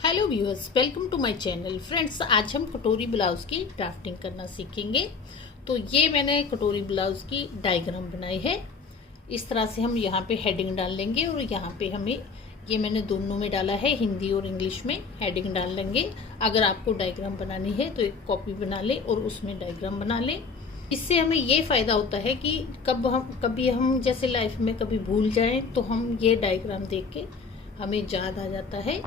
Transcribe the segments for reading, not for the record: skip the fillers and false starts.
Hello viewers, welcome to my channel. Friends, आज हम कटोरी ब्लाउज़ की ड्राफ्टिंग करना सीखेंगे। तो ये मैंने कटोरी ब्लाउज़ की डायग्राम बनाई है। इस तरह से हम यहाँ पे हेडिंग डाल लेंगे और यहाँ पे हमें ये मैंने दोनों में डाला है, हिंदी और इंग्लिश में हेडिंग डाल लेंगे। अगर आपको डायग्राम बनानी है तो एक कॉपी बना लें और उसमें डायग्राम बना लें। इससे हमें ये फ़ायदा होता है कि कभी हम जैसे लाइफ में कभी भूल जाएं तो हम ये डायग्राम देख के हमें याद आ जाता है।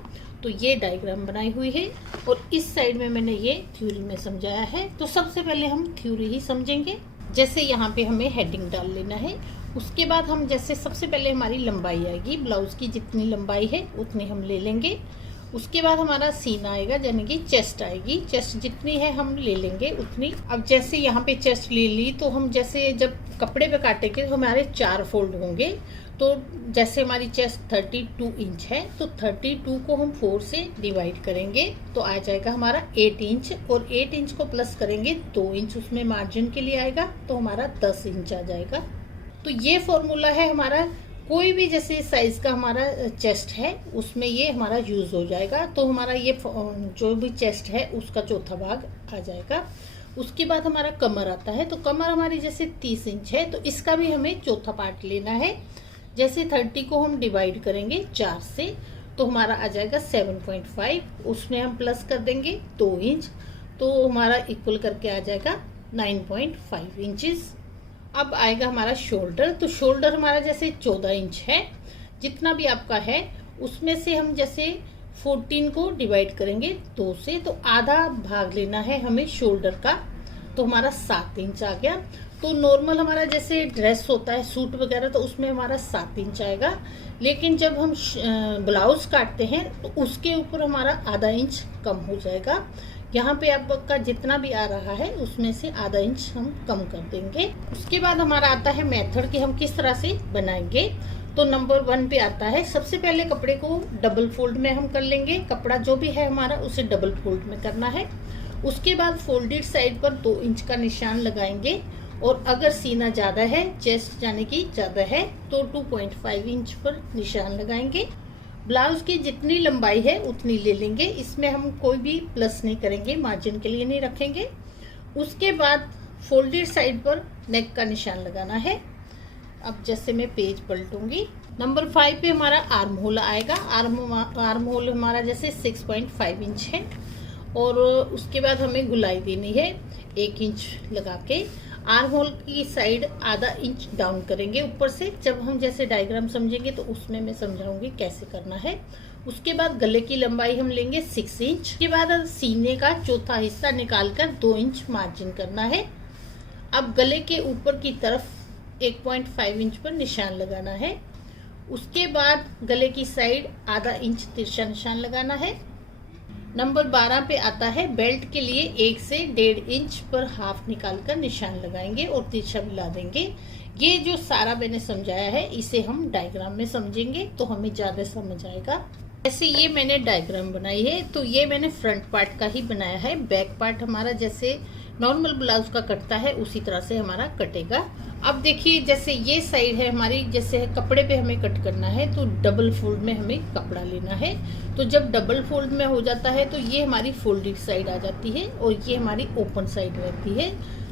तो ये डायग्राम बनाई हुई है और इस साइड में मैंने ये थ्योरी में समझाया है। तो सबसे पहले हम थ्योरी ही समझेंगे। जैसे यहाँ पे हमें हेडिंग डाल लेना है, उसके बाद हम जैसे सबसे पहले हमारी लंबाई आएगी, ब्लाउज की जितनी लंबाई है उतनी हम ले लेंगे। उसके बाद हमारा सीना आएगा, यानी कि चेस्ट आएगी। चेस्ट जितनी है हम ले लेंगे उतनी। अब जैसे यहाँ पे चेस्ट ले ली तो हम जैसे जब कपड़े पे काटेंगे तो हमारे 4 फोल्ड होंगे। तो जैसे हमारी चेस्ट 32 इंच है तो 32 को हम 4 से डिवाइड करेंगे तो आ जाएगा हमारा 8 इंच, और 8 इंच को प्लस करेंगे 2 इंच उसमें मार्जिन के लिए आएगा तो हमारा 10 इंच आ जाएगा। तो ये फॉर्मूला है हमारा। कोई भी जैसे साइज का हमारा चेस्ट है उसमें ये हमारा यूज हो जाएगा। तो हमारा ये जो भी चेस्ट है उसका चौथा भाग आ जाएगा। उसके बाद हमारा कमर आता है। तो कमर हमारी जैसे 30 इंच है तो इसका भी हमें चौथा पार्ट लेना है। जैसे 30 को हम डिवाइड करेंगे 4 से तो हमारा आ जाएगा 7.5, उसमें हम प्लस कर देंगे 2 इंच तो हमारा इक्वल करके आ जाएगा 9.5 इंचेस। अब आएगा हमारा शोल्डर। तो शोल्डर हमारा जैसे 14 इंच है, जितना भी आपका है उसमें से हम जैसे 14 को डिवाइड करेंगे 2 से तो आधा भाग लेना है हमें शोल्डर का, तो हमारा 7 इंच आ गया। तो नॉर्मल हमारा जैसे ड्रेस होता है सूट वगैरह तो उसमें हमारा 7 इंच आएगा, लेकिन जब हम ब्लाउज काटते हैं तो उसके ऊपर हमारा आधा इंच कम हो जाएगा। यहाँ पे आपका जितना भी आ रहा है उसमें से आधा इंच हम कम कर देंगे। उसके बाद हमारा आता है मेथड कि हम किस तरह से बनाएंगे। तो नंबर 1 पे आता है, सबसे पहले कपड़े को डबल फोल्ड में हम कर लेंगे। कपड़ा जो भी है हमारा उसे डबल फोल्ड में करना है। उसके बाद फोल्डेड साइड पर 2 इंच का निशान लगाएंगे, और अगर सीना ज्यादा है, चेस्ट यानी कि ज्यादा है, तो 2.5 इंच पर निशान लगाएंगे। ब्लाउज की जितनी लंबाई है उतनी ले लेंगे, इसमें हम कोई भी प्लस नहीं करेंगे, मार्जिन के लिए नहीं रखेंगे। उसके बाद फोल्डेड साइड पर नेक का निशान लगाना है। अब जैसे मैं पेज पलटूंगी, नंबर 5 पे हमारा आर्म होल आएगा। आर्म होल हमारा जैसे 6.5 इंच है, और उसके बाद हमें गुलाई देनी है 1 इंच लगा के। आर्म होल की साइड आधा इंच डाउन करेंगे ऊपर से। जब हम जैसे डायग्राम समझेंगे तो उसमें मैं समझाऊंगी कैसे करना है। उसके बाद गले की लंबाई हम लेंगे 6 इंच। के बाद सीने का चौथा हिस्सा निकालकर 2 इंच मार्जिन करना है। अब गले के ऊपर की तरफ 1.5 इंच पर निशान लगाना है। उसके बाद गले की साइड आधा इंच तिरछा निशान लगाना है। नंबर 12 पे आता है, बेल्ट के लिए 1 से 1.5 इंच पर हाफ निकालकर निशान लगाएंगे और तिरछा मिला देंगे। ये जो सारा मैंने समझाया है इसे हम डायग्राम में समझेंगे तो हमें ज्यादा समझ आएगा। जैसे ये मैंने डायग्राम बनाई है तो ये मैंने फ्रंट पार्ट का ही बनाया है। बैक पार्ट हमारा जैसे नॉर्मल ब्लाउज का कटता है उसी तरह से हमारा कटेगा। अब देखिए, जैसे ये साइड है हमारी, जैसे कपड़े पे हमें कट करना है तो डबल फोल्ड में हमें कपड़ा लेना है। तो जब डबल फोल्ड में हो जाता है तो ये हमारी फोल्डेड साइड आ जाती है और ये हमारी ओपन साइड रहती है।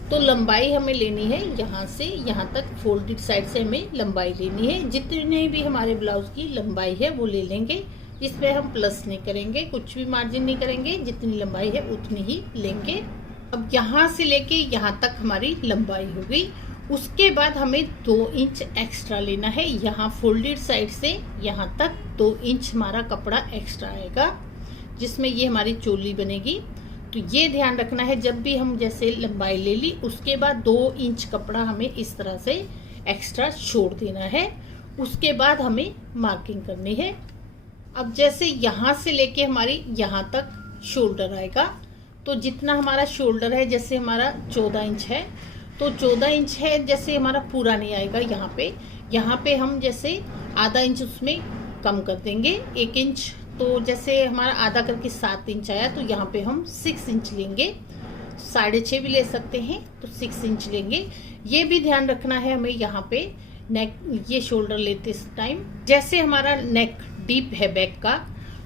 तो लंबाई हमें लेनी है यहाँ से यहाँ तक, फोल्डेड साइड से हमें लंबाई लेनी है। जितनी भी हमारे ब्लाउज की लंबाई है वो ले लेंगे, इसमें हम प्लस नहीं करेंगे, कुछ भी मार्जिन नहीं करेंगे, जितनी लंबाई है उतनी ही लेंगे। अब यहाँ से लेके यहाँ तक हमारी लंबाई हो गई। उसके बाद हमें 2 इंच एक्स्ट्रा लेना है। यहाँ फोल्डेड साइड से यहाँ तक 2 इंच हमारा कपड़ा एक्स्ट्रा आएगा, जिसमें ये हमारी चोली बनेगी। तो ये ध्यान रखना है, जब भी हम जैसे लंबाई ले ली उसके बाद 2 इंच कपड़ा हमें इस तरह से एक्स्ट्रा छोड़ देना है। उसके बाद हमें मार्किंग करनी है। अब जैसे यहाँ से लेके हमारी यहाँ तक शोल्डर आएगा, तो जितना हमारा शोल्डर है, जैसे हमारा 14 इंच है तो 14 इंच है, जैसे हमारा पूरा नहीं आएगा यहाँ पे हम जैसे आधा इंच उसमें कम कर देंगे 1 इंच। तो जैसे हमारा आधा करके 7 इंच आया तो यहाँ पे हम 6 इंच लेंगे, 6.5 भी ले सकते हैं, तो 6 इंच लेंगे। ये भी ध्यान रखना है हमें यहाँ पे नेक, ये शोल्डर लेते टाइम जैसे हमारा नेक डीप है बैक का,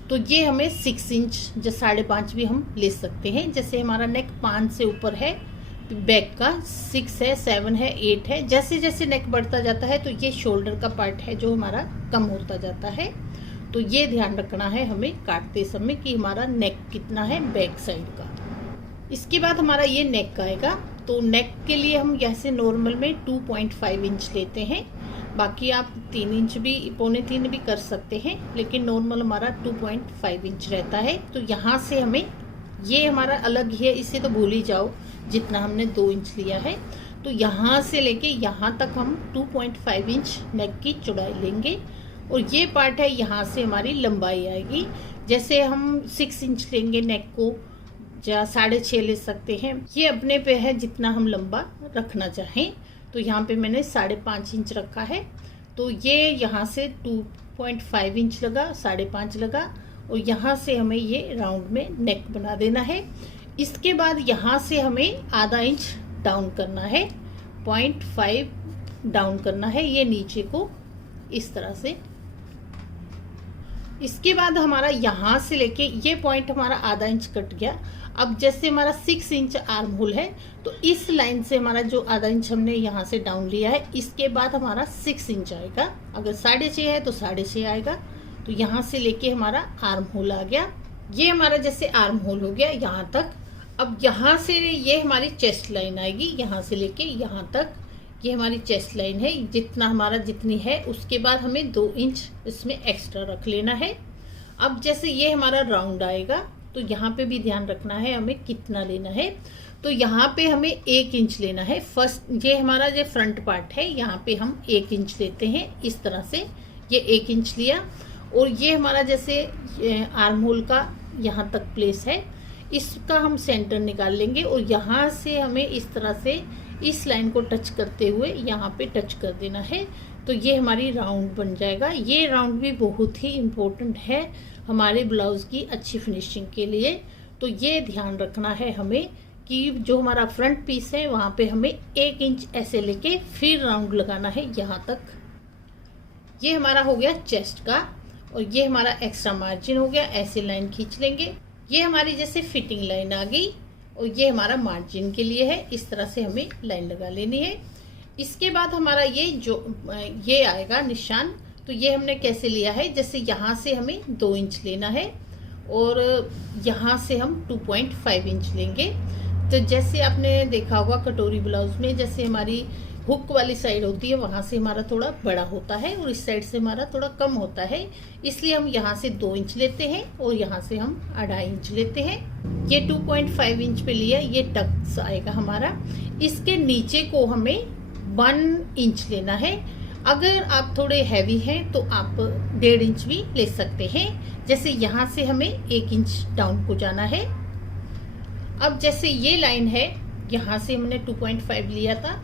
तो ये हमें 6 इंच या 5.5 भी हम ले सकते हैं। जैसे हमारा नेक 5 से ऊपर है, बैक का 6 है, 7 है, 8 है, जैसे जैसे नेक बढ़ता जाता है तो ये शोल्डर का पार्ट है जो हमारा कम होता जाता है। तो ये ध्यान रखना है हमें काटते समय कि हमारा नेक कितना है बैक साइड का। इसके बाद हमारा ये नेक का आएगा। तो नेक के लिए हम जैसे नॉर्मल में 2.5 इंच लेते हैं, बाकी आप 3 इंच भी, 2.25 भी कर सकते हैं, लेकिन नॉर्मल हमारा 2.5 इंच रहता है। तो यहाँ से हमें, ये हमारा अलग ही है, इसे तो भूल ही जाओ जितना हमने 2 इंच लिया है। तो यहाँ से लेके यहाँ तक हम 2.5 इंच नेक की चौड़ाई लेंगे और ये पार्ट है, यहाँ से हमारी लंबाई आएगी। जैसे हम 6 इंच लेंगे नेक को या 6.5 ले सकते हैं, ये अपने पे है जितना हम लंबा रखना चाहें। तो यहाँ पे मैंने 5.5 इंच रखा है। तो ये यहाँ से 2.5 इंच लगा, 5.5 लगा और यहाँ से हमें ये राउंड में नेक बना देना है। इसके बाद यहाँ से हमें आधा इंच डाउन करना है, 0.5 डाउन करना है ये नीचे को इस तरह से। इसके बाद हमारा यहाँ से लेके ये पॉइंट हमारा आधा इंच कट गया। अब जैसे हमारा 6 इंच आर्म होल है, तो इस लाइन से हमारा जो आधा इंच हमने यहाँ से डाउन लिया है, इसके बाद हमारा 6 इंच आएगा। अगर 6.5 है तो 6.5 आएगा। तो यहाँ से लेके हमारा आर्म होल आ गया। ये हमारा जैसे आर्म होल हो गया यहाँ तक। अब यहाँ से ये हमारी चेस्ट लाइन आएगी, यहाँ से लेके यहाँ तक ये हमारी चेस्ट लाइन है। जितना हमारा जितनी है उसके बाद हमें 2 इंच इसमें एक्स्ट्रा रख लेना है। अब जैसे ये हमारा राउंड आएगा, तो यहाँ पे भी ध्यान रखना है हमें कितना लेना है। तो यहाँ पे हमें 1 इंच लेना है। फर्स्ट ये हमारा जो फ्रंट पार्ट है, यहाँ पे हम 1 इंच लेते हैं इस तरह से। ये 1 इंच लिया और ये हमारा जैसे आर्म होल का यहाँ तक प्लेस है, इसका हम सेंटर निकाल लेंगे और यहाँ से हमें इस तरह से इस लाइन को टच करते हुए यहाँ पे टच कर देना है। तो ये हमारी राउंड बन जाएगा। ये राउंड भी बहुत ही इम्पोर्टेंट है हमारे ब्लाउज़ की अच्छी फिनिशिंग के लिए। तो ये ध्यान रखना है हमें कि जो हमारा फ्रंट पीस है वहाँ पे हमें 1 इंच ऐसे लेके फिर राउंड लगाना है यहाँ तक। ये हमारा हो गया चेस्ट का और ये हमारा एक्स्ट्रा मार्जिन हो गया। ऐसे लाइन खींच लेंगे। ये हमारी जैसे फिटिंग लाइन आ गई और ये हमारा मार्जिन के लिए है। इस तरह से हमें लाइन लगा लेनी है। इसके बाद हमारा ये आएगा निशान। तो ये हमने कैसे लिया है, जैसे यहाँ से हमें 2 इंच लेना है और यहाँ से हम 2.5 इंच लेंगे। तो जैसे आपने देखा होगा कटोरी ब्लाउज में, जैसे हमारी हुक वाली साइड होती है वहाँ से हमारा थोड़ा बड़ा होता है और इस साइड से हमारा थोड़ा कम होता है, इसलिए हम यहाँ से 2 इंच लेते हैं और यहाँ से हम 2.5 इंच लेते हैं। ये 2.5 इंच पे लिया, ये टक्स आएगा हमारा। इसके नीचे को हमें 1 इंच लेना है। अगर आप थोड़े हैवी हैं तो आप 1.5 इंच भी ले सकते हैं। जैसे यहाँ से हमें 1 इंच डाउन को जाना है। अब जैसे ये लाइन है, यहाँ से हमने 2.5 लिया था,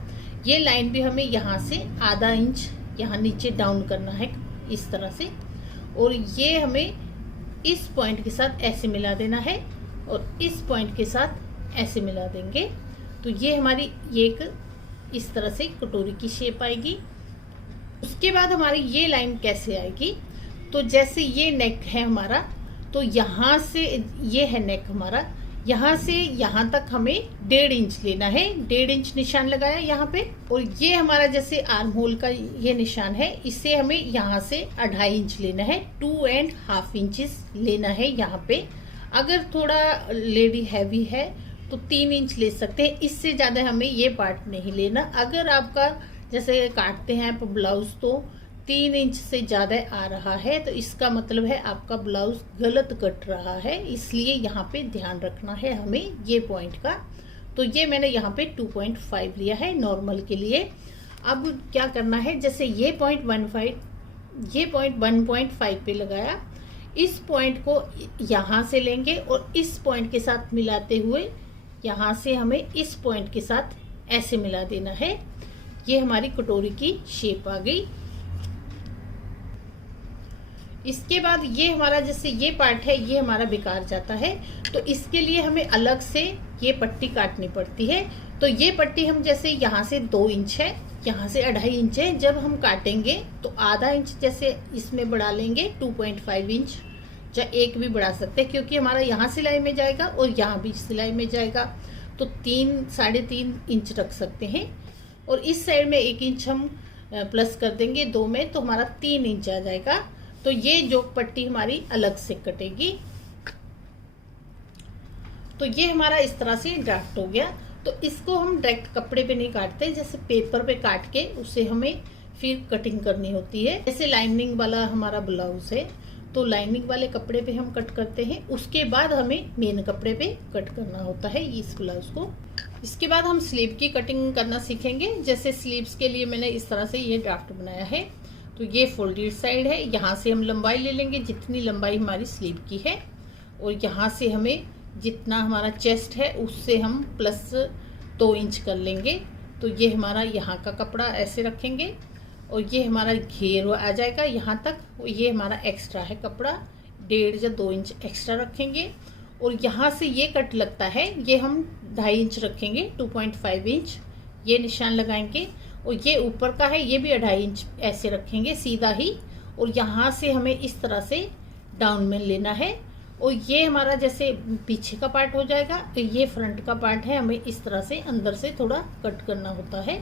ये लाइन भी हमें यहाँ से आधा इंच यहाँ नीचे डाउन करना है इस तरह से, और ये हमें इस पॉइंट के साथ ऐसे मिला देना है और इस पॉइंट के साथ ऐसे मिला देंगे। तो ये हमारी एक इस तरह से कटोरी की शेप आएगी। उसके बाद हमारी ये लाइन कैसे आएगी, तो जैसे ये नेक है हमारा, तो यहाँ से ये है नेक हमारा, यहाँ से यहाँ तक हमें 1.5 इंच लेना है। 1.5 इंच निशान लगाया यहाँ पे। और ये हमारा जैसे आर्म होल का ये निशान है, इसे हमें यहाँ से 2.5 इंच लेना है। 2.5 इंचेस लेना है यहाँ पे। अगर थोड़ा लेडी हैवी है तो 3 इंच ले सकते हैं, इससे ज़्यादा हमें ये पार्ट नहीं लेना। अगर आपका जैसे काटते हैं आप ब्लाउज तो 3 इंच से ज़्यादा आ रहा है, तो इसका मतलब है आपका ब्लाउज गलत कट रहा है, इसलिए यहाँ पे ध्यान रखना है हमें ये पॉइंट का। तो ये मैंने यहाँ पे 2.5 लिया है नॉर्मल के लिए। अब क्या करना है, जैसे ये पॉइंट 1.5 पे लगाया, इस पॉइंट को यहाँ से लेंगे और इस पॉइंट के साथ मिलाते हुए यहाँ से हमें इस पॉइंट के साथ ऐसे मिला देना है। ये हमारी कटोरी की शेप आ गई। इसके बाद ये हमारा जैसे ये पार्ट है ये हमारा बेकार जाता है, तो इसके लिए हमें अलग से ये पट्टी काटनी पड़ती है। तो ये पट्टी हम जैसे यहाँ से 2 इंच है, यहाँ से 2.5 इंच है, जब हम काटेंगे तो आधा इंच जैसे इसमें बढ़ा लेंगे 2.5 इंच, चाहे एक भी बढ़ा सकते हैं, क्योंकि हमारा यहाँ सिलाई में जाएगा और यहाँ भी सिलाई में जाएगा, तो 3-3.5 इंच रख सकते हैं। और इस साइड में 1 इंच हम प्लस कर देंगे 2 में, तो हमारा 3 इंच आ जाएगा। तो ये जोक पट्टी हमारी अलग से कटेगी। तो ये हमारा इस तरह से ड्राफ्ट हो गया। तो इसको हम डायरेक्ट कपड़े पे नहीं काटते, जैसे पेपर पे काट के उसे हमें फिर कटिंग करनी होती है। जैसे लाइनिंग वाला हमारा ब्लाउज है, तो लाइनिंग वाले कपड़े पे हम कट करते हैं, उसके बाद हमें मेन कपड़े पे कट करना होता है इस ब्लाउज को। इसके बाद हम स्लीव की कटिंग करना सीखेंगे। जैसे स्लीव्स के लिए मैंने इस तरह से ये ड्राफ्ट बनाया है। तो ये फोल्डेड साइड है, यहाँ से हम लंबाई ले लेंगे जितनी लंबाई हमारी स्लीव की है, और यहाँ से हमें जितना हमारा चेस्ट है उससे हम प्लस 2 इंच कर लेंगे। तो ये हमारा यहाँ का कपड़ा ऐसे रखेंगे, और ये हमारा घेर आ जाएगा यहाँ तक। ये हमारा एक्स्ट्रा है कपड़ा, 1.5 या 2 इंच एक्स्ट्रा रखेंगे। और यहाँ से ये कट लगता है, ये हम 2.5 इंच रखेंगे, 2.5 इंच ये निशान लगाएंगे। और ये ऊपर का है, ये भी 2.5 इंच ऐसे रखेंगे सीधा ही। और यहाँ से हमें इस तरह से डाउन में लेना है। और ये हमारा जैसे पीछे का पार्ट हो जाएगा, तो ये फ्रंट का पार्ट है, हमें इस तरह से अंदर से थोड़ा कट करना होता है।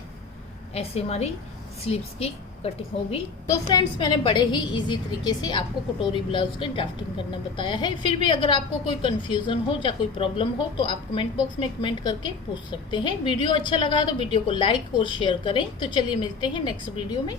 ऐसे हमारी स्लीव्स की कटिंग होगी। तो फ्रेंड्स, मैंने बड़े ही इजी तरीके से आपको कटोरी ब्लाउज की ड्राफ्टिंग करना बताया है। फिर भी अगर आपको कोई कंफ्यूजन हो या कोई प्रॉब्लम हो तो आप कमेंट बॉक्स में कमेंट करके पूछ सकते हैं। वीडियो अच्छा लगा तो वीडियो को लाइक और शेयर करें। तो चलिए मिलते हैं नेक्स्ट वीडियो में।